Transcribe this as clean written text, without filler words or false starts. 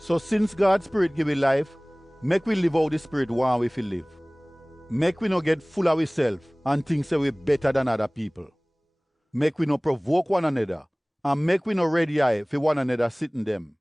So since God's Spirit give we life, make we live out the Spirit want we feel live. Make we no get full of ourselves and think say we better than other people. Make we no provoke one another and make we no ready eye for one another sitting them.